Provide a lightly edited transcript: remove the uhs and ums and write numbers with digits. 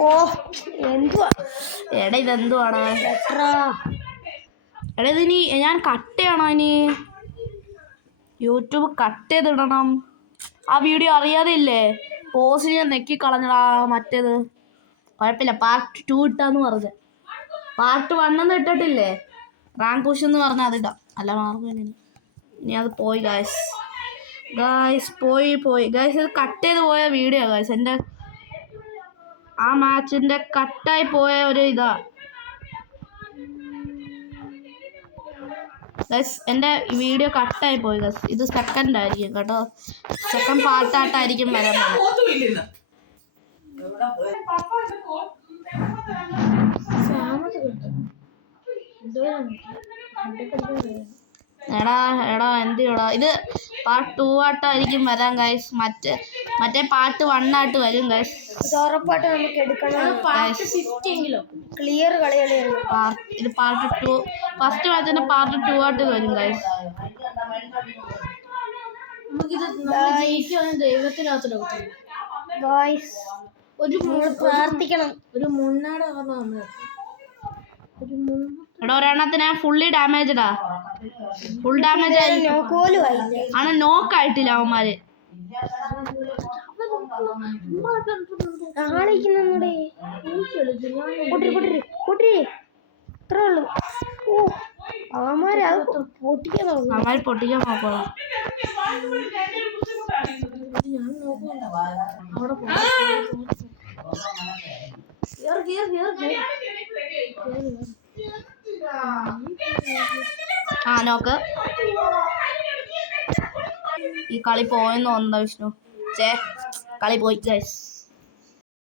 ഓ എന്തുവാ എടാ ഇതെന്തുവാടാ? എടാ ഇതിനി ഞാൻ കട്ട് ചെയ്യണോ? ഇനി യൂട്യൂബ് കട്ട് ചെയ്തിടണം. ആ വീഡിയോ അറിയാതെ ഇല്ലേ പോസ്റ്റ് ഞാൻ നെക്കി കളഞ്ഞടാ. മറ്റേത് കുഴപ്പമില്ല, പാർട്ട് 2 ഇട്ടാന്ന് പറഞ്ഞ. പാർട്ട് 1 ഇട്ടിട്ടില്ലേ റാങ്ക് പുഷ് എന്ന് പറഞ്ഞാൽ അതിടാം. അല്ല മാർഗം ഇനി അത് പോയി ഗായ്സ്. പോയി ഗായ്സ്. ഇത് കട്ട് ചെയ്ത് പോയ വീഡിയോ ഗായ്സ്. എൻ്റെ ആ മാച്ചിൻ്റെ കട്ടായി പോയ ഒരു ഇതാ ഗൈസ്. എൻ്റെ വീഡിയോ കട്ടായി പോയി ഗൈസ്. ഇത് സെക്കൻഡ് ആയിരിക്കും കേട്ടോ. സെക്കൻഡ് പാർട്ടായിട്ടായിരിക്കും വരാൻ പോകുന്നത്. എടാ എന്തിടാ ഇത് പാർട്ട് 2 ആയിട്ടായിരിക്കും വരാൻ ഗൈസ്. മറ്റേ പാർട്ട് 1 ആയിട്ട് വരും ഗൈസ്. ഉറപ്പായിട്ട് നമുക്ക് എടുക്കണം. ക്ലിയർ കളിയാണ് ഇത് പാർട്ട് 2. ഫസ്റ്റ് മാച്ചിന്റെ പാർട്ട് 2 ആയിട്ട് വരും ഗൈസ്. പ്രാർത്ഥിക്കണം. എടാ ഒരെണ്ണത്തിന് ഫുള്ളി ഡാമേജ്ഡാ. ഫുൾ ഡാമേജ് ആണ്. നോക്കായിട്ടില്ല അവന്മാര്. അവന്മാര് പൊട്ടിക്കാൻ നോക്കണം. നോക്ക്. ഈ കളി പോയെന്ന് തോന്നുന്നു വിഷ്ണു. കളി പോയി ഗൈസ്.